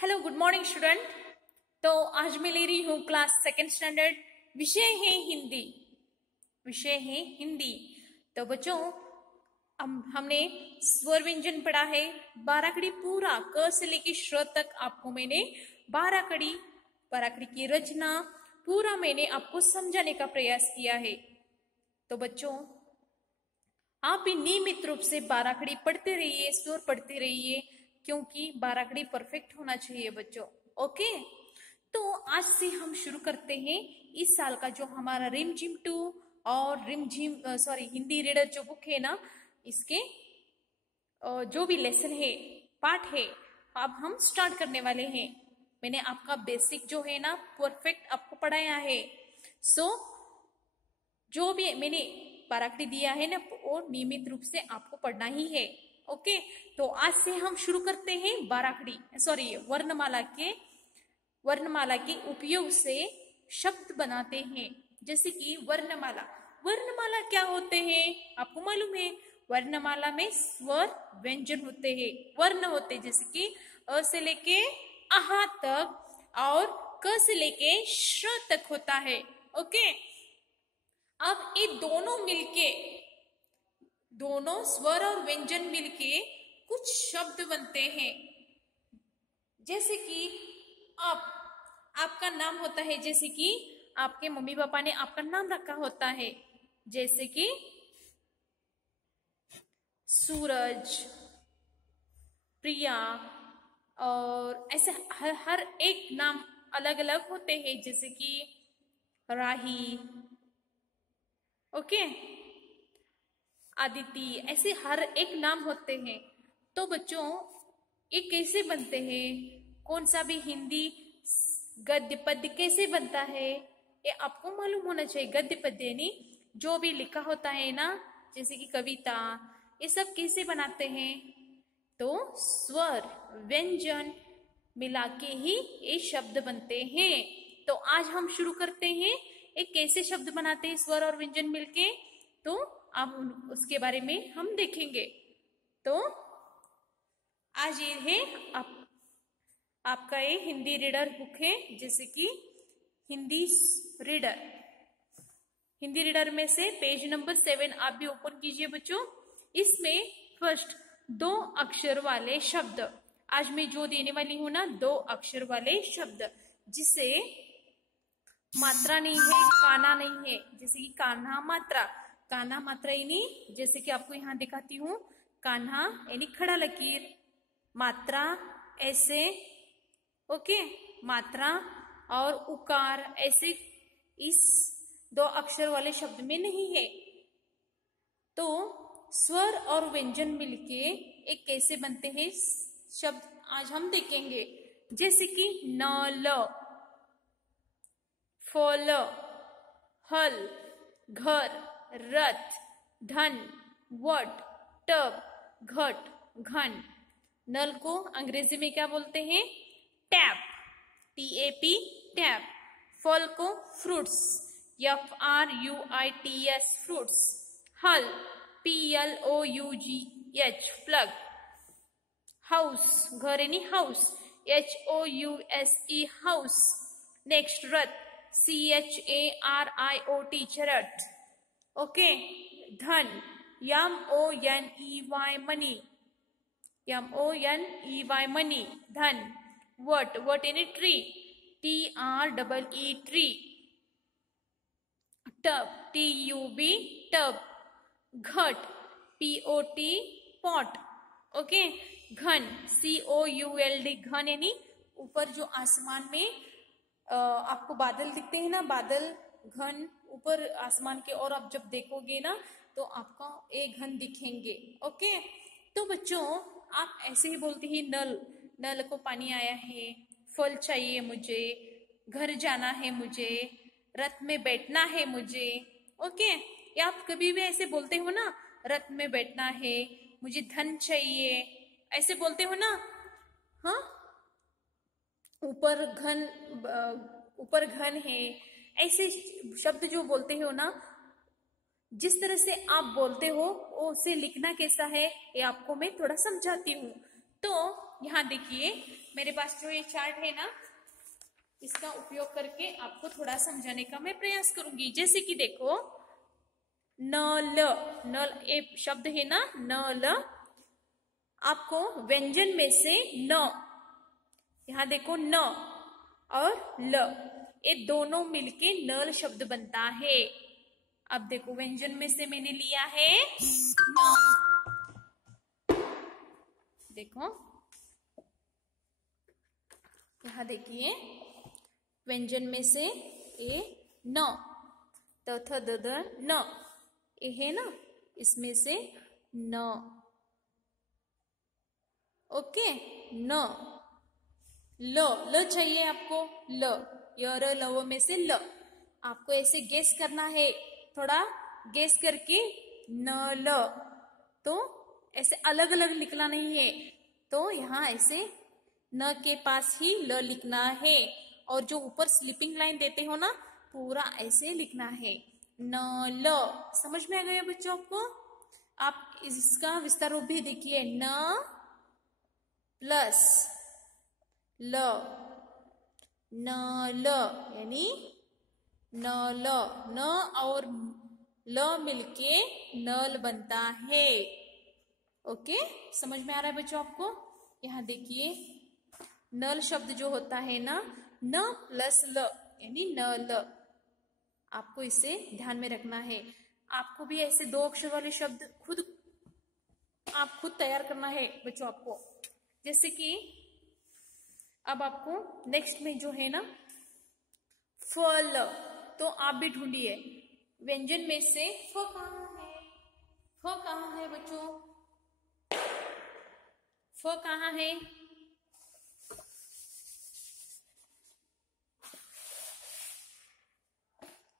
Hello good morning student. तो आज मैं ले रही हूँ क्लास सेकेंड स्टैंडर्ड। विषय है हिंदी। तो बच्चों हमने स्वर व्यंजन पढ़ा है। बाराखड़ी पूरा क से लेकर श तक आपको मैंने बाराखड़ी की रचना पूरा मैंने आपको समझाने का प्रयास किया है। तो बच्चों आप भी नियमित रूप से बाराखड़ी पढ़ते रहिए, स्वर पढ़ते रहिए, क्योंकि बाराखड़ी परफेक्ट होना चाहिए बच्चों। ओके, तो आज से हम शुरू करते हैं इस साल का जो हमारा रिमझिम 2 और हिंदी रीडर जो बुक है ना, इसके जो भी लेसन है, पाठ है, अब हम स्टार्ट करने वाले हैं। मैंने आपका बेसिक जो है ना परफेक्ट आपको पढ़ाया है। जो भी मैंने बाराखड़ी दिया है ना वो नियमित रूप से आपको पढ़ना ही है। ओके, तो आज से हम शुरू करते हैं वर्णमाला के उपयोग से शब्द बनाते हैं। जैसे कि वर्णमाला क्या होते हैं आपको मालूम है। वर्णमाला में स्वर व्यंजन होते हैं, वर्ण होते हैं, जैसे कि अ से लेके आहा तक और क से लेके श तक होता है। ओके, अब ये दोनों स्वर और व्यंजन मिलके कुछ शब्द बनते हैं। जैसे कि आपका नाम होता है, जैसे कि आपके मम्मी पापा ने आपका नाम रखा होता है, जैसे कि सूरज, प्रिया, और ऐसे हर एक नाम अलग अलग होते हैं, जैसे कि राही, ओके, आदिति, ऐसे हर एक नाम होते हैं। तो बच्चों ये कैसे बनते हैं, कौन सा भी हिंदी गद्य पद्य कैसे बनता है ये आपको मालूम होना चाहिए। गद्य पद्य यानी जो भी लिखा होता है ना, जैसे कि कविता, ये सब कैसे बनाते हैं, तो स्वर व्यंजन मिला के ही ये शब्द बनते हैं। तो आज हम शुरू करते हैं एक कैसे शब्द बनाते हैं स्वर और व्यंजन मिलके, तो अब उसके बारे में हम देखेंगे। तो आज ये है आपका ये हिंदी रीडर बुक है, जैसे कि हिंदी रीडर में से पेज नंबर 7 आप भी ओपन कीजिए बच्चों। इसमें फर्स्ट 2 अक्षर वाले शब्द आज मैं जो देने वाली हूं ना, 2 अक्षर वाले शब्द जिसे मात्रा नहीं है, काना नहीं है। जैसे कि कान्हा मात्रा यानी, जैसे कि आपको यहां दिखाती हूं, कान्हा यानी खड़ा लकीर, मात्रा ऐसे, ओके, मात्रा और उकार ऐसे इस 2 अक्षर वाले शब्द में नहीं है। तो स्वर और व्यंजन मिलके एक कैसे बनते हैं शब्द आज हम देखेंगे। जैसे कि नल, फल, हल, घर, रथ, धन, वट, टब, घट, घन। नल को अंग्रेजी में क्या बोलते हैं, टैप, TAP, टैप। फल को फ्रूट्स, FRUITS, फ्रूट्स। हल, PLOUGH, प्लग। हाउस, घर यानी हाउस, HOUSE, हाउस। नेक्स्ट रथ, CHARIOT, चरट, ओके। धन, MONEY, मनी, MONEY, मनी, धन। वट यानी tree, TREE, tree. Tub, TUB, tub. घट, POT, पॉट, ओके। घन, COULD, घन यानी ऊपर जो आसमान में आपको बादल दिखते हैं ना, बादल घन ऊपर आसमान के, और आप जब देखोगे ना तो आपको एक घन दिखेंगे। ओके, तो बच्चों आप ऐसे ही बोलते हैं, नल को पानी आया है, फल चाहिए मुझे, घर जाना है मुझे, रथ में बैठना है मुझे। ओके, या आप कभी भी ऐसे बोलते हो ना, रथ में बैठना है मुझे, धन चाहिए, ऐसे बोलते हो ना। हाँ, ऊपर घन है, ऐसे शब्द जो बोलते हो ना, जिस तरह से आप बोलते हो उसे लिखना कैसा है ये आपको मैं थोड़ा समझाती हूँ। तो यहाँ देखिए, मेरे पास जो ये चार्ट है ना, इसका उपयोग करके आपको थोड़ा समझाने का मैं प्रयास करूंगी। जैसे कि देखो, नल, नल एक शब्द है ना, नल। आपको व्यंजन में से न, यहां देखो न और ल, ये दोनों मिलके नल शब्द बनता है। अब देखो, व्यंजन में से मैंने लिया है न, देखो यहां देखिए, व्यंजन में से ए न, त थ द द न, ये है ना, इसमें से न, ओके। न, ल चाहिए आपको, ल, यर लव में से ल। आपको ऐसे गेस करना है, थोड़ा गेस करके न ल, तो ऐसे अलग अलग लिखना नहीं है, तो यहाँ ऐसे न के पास ही ल लिखना है, और जो ऊपर स्लीपिंग लाइन देते हो ना, पूरा ऐसे लिखना है, न ल। समझ में आ गया बच्चों आपको? आप इसका विस्तार रूप भी देखिए, न प्लस ल, न ल, यानी न ल, न और ल मिलके नल बनता है। ओके, समझ में आ रहा है बच्चों आपको? यहाँ देखिए, नल शब्द जो होता है ना, न प्लस ल यानी नल, आपको इसे ध्यान में रखना है। आपको भी ऐसे दो अक्षर वाले शब्द आप खुद तैयार करना है बच्चों आपको। जैसे कि अब आपको नेक्स्ट में जो है ना, फल, तो आप भी ढूंढिए व्यंजन में से फ कहाँ है, फ कहाँ है बच्चों, फ कहाँ है?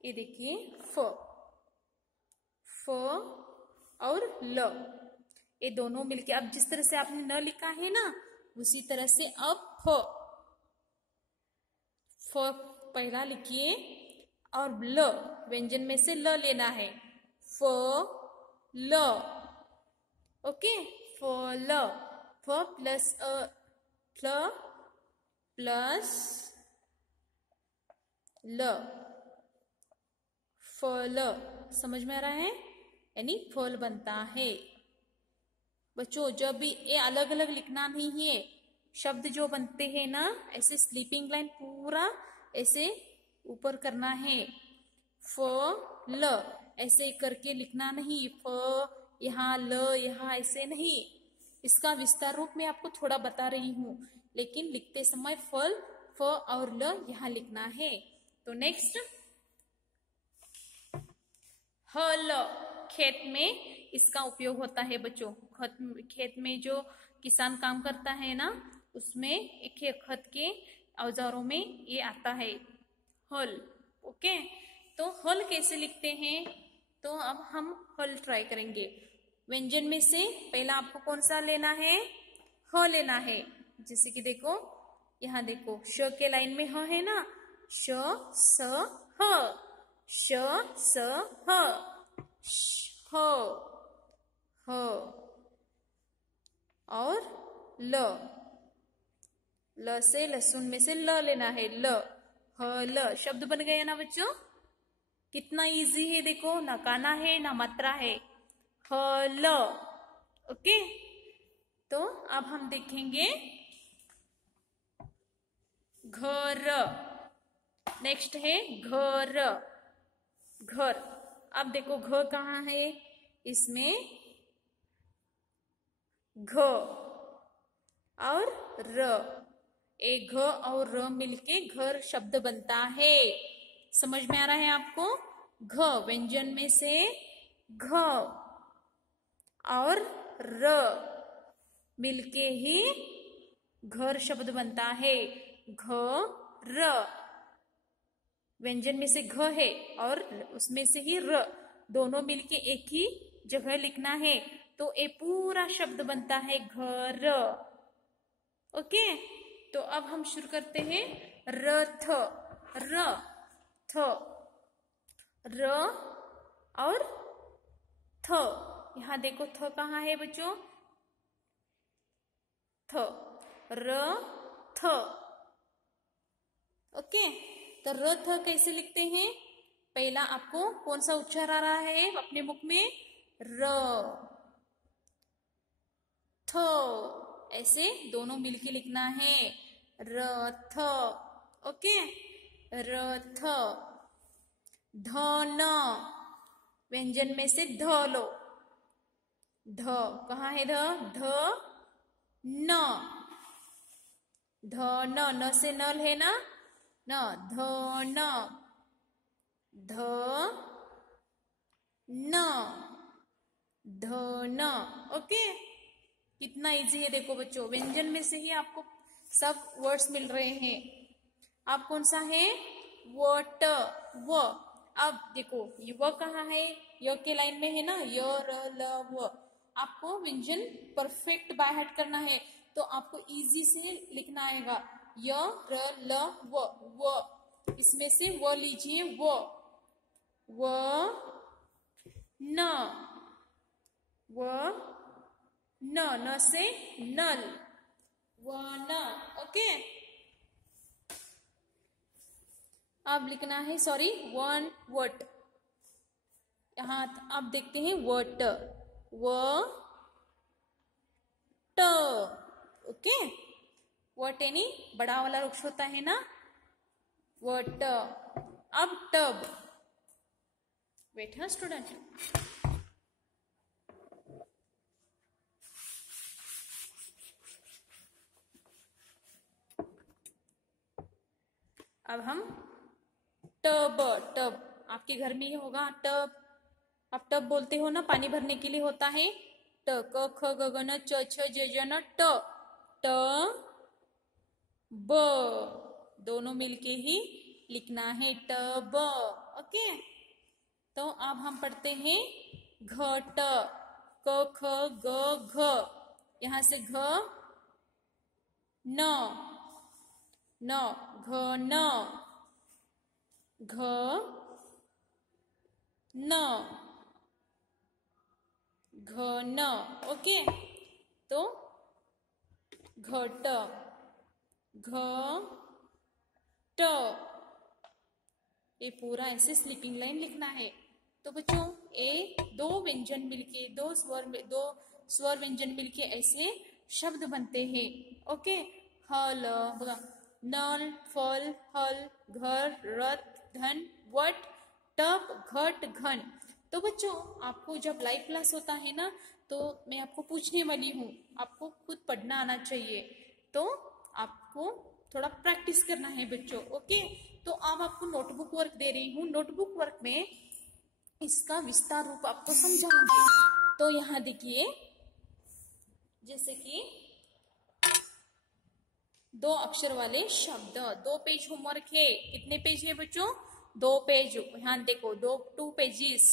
ये देखिए, फ, फ और ल, ये दोनों मिलके, अब जिस तरह से आपने न लिखा है ना, उसी तरह से अब फ, फ पहला लिखिए, और ल, व्यंजन में से ल लेना है, फ ल, ओके। फल, फ प्लस अ, फ्ल प्लस ल, फल। समझ में आ रहा है? यानी फल बनता है बच्चों। जब भी ये अलग अलग लिखना नहीं है, शब्द जो बनते हैं ना, ऐसे स्लीपिंग लाइन पूरा ऐसे ऊपर करना है, फ ल ऐसे करके लिखना नहीं, फ यहाँ ल यहाँ ऐसे नहीं। इसका विस्तार रूप में आपको थोड़ा बता रही हूं, लेकिन लिखते समय फल, फ और ल यहाँ लिखना है। तो नेक्स्ट, हल, खेत में इसका उपयोग होता है बच्चों। खेत में जो किसान काम करता है ना, उसमें एक खत के औजारों में ये आता है, हल, ओके। तो हल कैसे लिखते हैं, तो अब हम हल ट्राई करेंगे। व्यंजन में से पहला आपको कौन सा लेना है, ह लेना है। जैसे कि देखो, यहाँ देखो, श के लाइन में ह है ना, श स ह, श स ह, ह, ह और ल, ल से लहसुन में से ल लेना है, ल, ह ल शब्द बन गया ना बच्चों। कितना इजी है, देखो, ना काना है ना मात्रा है, ह ल, ओके। तो अब हम देखेंगे घर, नेक्स्ट है घर, घर। अब देखो, घ कहाँ है, इसमें घ और र, एक घ और र मिलके घर शब्द बनता है। समझ में आ रहा है आपको? घ व्यंजन में से घ और र मिलके ही घर शब्द बनता है, घर। व्यंजन में से घ है और उसमें से ही र, दोनों मिलके एक ही जगह लिखना है, तो ये पूरा शब्द बनता है घर, ओके। तो अब हम शुरू करते हैं, रथ, र, थ, र और थ। यहां देखो, थ कहाँ है बच्चों, थ, र थ। ओके, तो र थ कैसे लिखते हैं? पहला आपको कौन सा उच्चार आ रहा है अपने मुख में? र, थ, ऐसे दोनों मिलके लिखना है, रथ। ओके, रथ। ध न, व्यंजन में से ध लो, ध कहाँ है? ध न, ध न से नल है ना, न, ध न, ध न, ध न। ओके, कितना इजी है देखो बच्चों, व्यंजन में से ही आपको सब वर्ड्स मिल रहे हैं। अब कौन सा है? वट, व। अब देखो ये व कहाँ है? य के लाइन में है ना, य र ल व। आपको व्यंजन परफेक्ट बाय हार्ट करना है, तो आपको इजी से लिखना आएगा, य र ल व। इसमें से व लीजिए, व न, व न से नल, व न। ओके, अब लिखना है, सॉरी, वन वट। यहां आप देखते हैं वट, व ट। ओके, वट यानी बड़ा वाला वृक्ष होता है ना, वट। अब टब, वेट है स्टूडेंट। अब हम टब, टब आपके घर में ही होगा टब। आप टब बोलते हो ना, पानी भरने के लिए होता है, ट, क ख ग घ न च छ ज ज न, ट, ट ब, दोनों मिलके ही लिखना है, टब। ओके, तो अब हम पढ़ते हैं घट, क ख ग घ, यहां से घ न, न, घ न, घ न, घन। ओके, तो घट, घ ट, ये पूरा ऐसे स्लीपिंग लाइन लिखना है। तो बच्चों ये दो व्यंजन मिलके, दो स्वर व्यंजन मिलके ऐसे शब्द बनते हैं। ओके, हल, नल, फल, हल, घर, रथ, धन, वट, टप, घट, घन। तो बच्चों आपको जब लाइव क्लास होता है ना, तो मैं आपको पूछने वाली हूँ, आपको खुद पढ़ना आना चाहिए, तो आपको थोड़ा प्रैक्टिस करना है बच्चों। ओके, तो अब आपको नोटबुक वर्क दे रही हूँ, नोटबुक वर्क में इसका विस्तार रूप आपको समझाऊंगी। तो यहाँ देखिए, जैसे कि दो अक्षर वाले शब्द, 2 पेज होमवर्क है। कितने पेज है बच्चों? 2 पेज। यहाँ देखो, 2 पेजेस।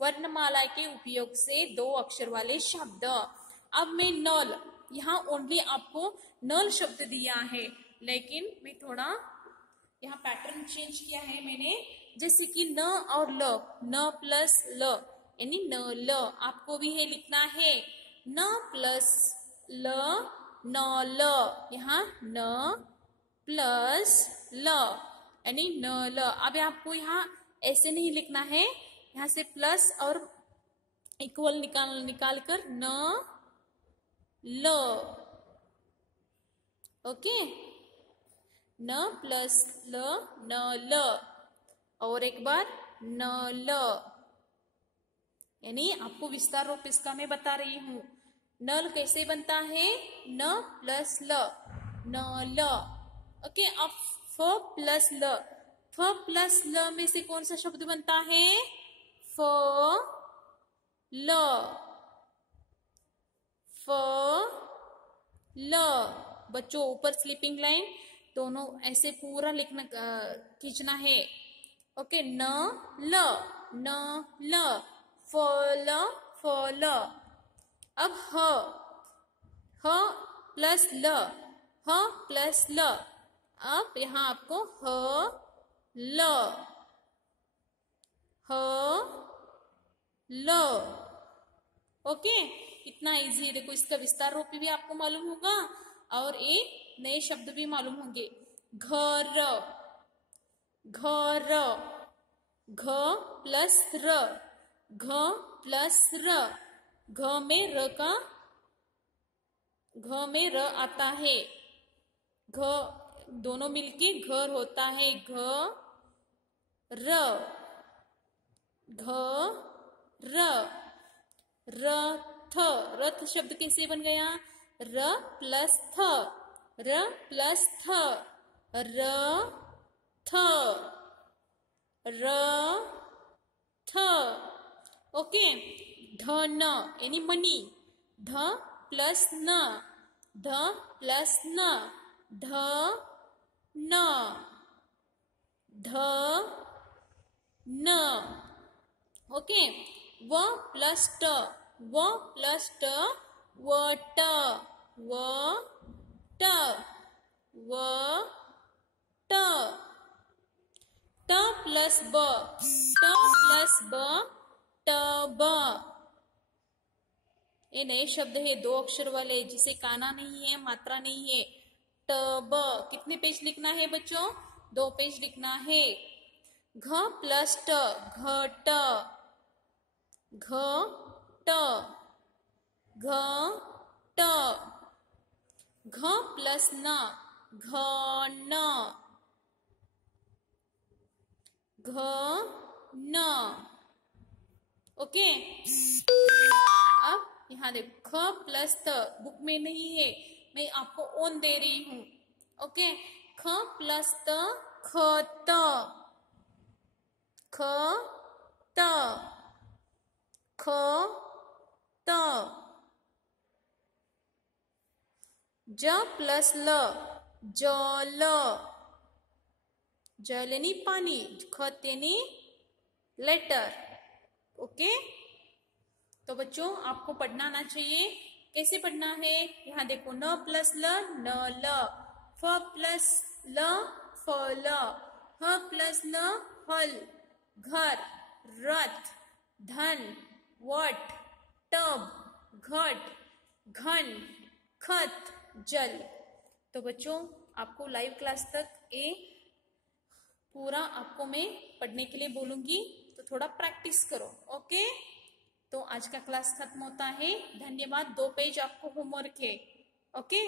वर्णमाला के उपयोग से 2 अक्षर वाले शब्द। अब मैं नल, यहाँ ओनली आपको नल शब्द दिया है, लेकिन मैं थोड़ा यहाँ पैटर्न चेंज किया है मैंने, जैसे कि न और ल, न प्लस ल यानी न ल, आपको भी है लिखना है, न प्लस ल, न ल, यहाँ न प्लस ल यानी न ल। अब आपको यहाँ ऐसे नहीं लिखना है, यहाँ से प्लस और इक्वल निकाल कर न ल। ओके, न प्लस ल, न ल, और एक बार न ल, यानी आपको विस्तार रूप इसका मैं बता रही हूं। नल कैसे बनता है? न प्लस ल, न ल। ओके, अब फ प्लस ल, फ प्लस ल में से कौन सा शब्द बनता है? फ ल, फ ल। बच्चों ऊपर स्लीपिंग लाइन दोनों ऐसे पूरा लिखना, खींचना है। ओके, न ल, न ल, फल, फल। अब ह प्लस ल, ह प्लस ल। अब यहां आपको ह ल, ह ल। ओके, इतना इजी है। देखो इसका विस्तार रूप भी आपको मालूम होगा और एक नए शब्द भी मालूम होंगे। घर, घर, घ प्लस र, घ प्लस र, घ में र का, घ में र आता है, घ दोनों मिलके घर होता है, घ र, घ र, रथ, रथ शब्द कैसे बन गया, र प्लस थ, र प्लस थ, र थ, र थ। ओके, धन यानी मनी, ध प्लस न, ध प्लस न, ध न, ध न। ओके, व प्लस ट, व प्लस ट, वट, व ट, व ट। ट प्लस ब, ट प्लस ब, टब। ये नए शब्द है, दो अक्षर वाले, जिसे काना नहीं है, मात्रा नहीं है। टब, कितने पेज लिखना है बच्चों, 2 पेज लिखना है। घ प्लस ट, घट, घ ट, घ ट। घ प्लस न, घन, घन। ओके, अब यहाँ देखो, ख प्लस त बुक में नहीं है, मैं आपको ओन दे रही हूं। ओके, ख प्लस त, खत, ख त, ख त। ज प्लस ल, जल, जल यानी पानी, खत यानी लेटर। ओके, तो बच्चों आपको पढ़ना आना चाहिए। कैसे पढ़ना है, यहाँ देखो, न प्लस ल, न ल, फ प्लस ल, फल, ह प्लस ल, हल, घर, रथ, धन, वट, टब, घट, घन, खत, जल। तो बच्चों आपको लाइव क्लास तक ये पूरा आपको मैं पढ़ने के लिए बोलूंगी, तो थोड़ा प्रैक्टिस करो। ओके, तो आज का क्लास खत्म होता है। धन्यवाद। 2 पेज आपको होमवर्क है। ओके।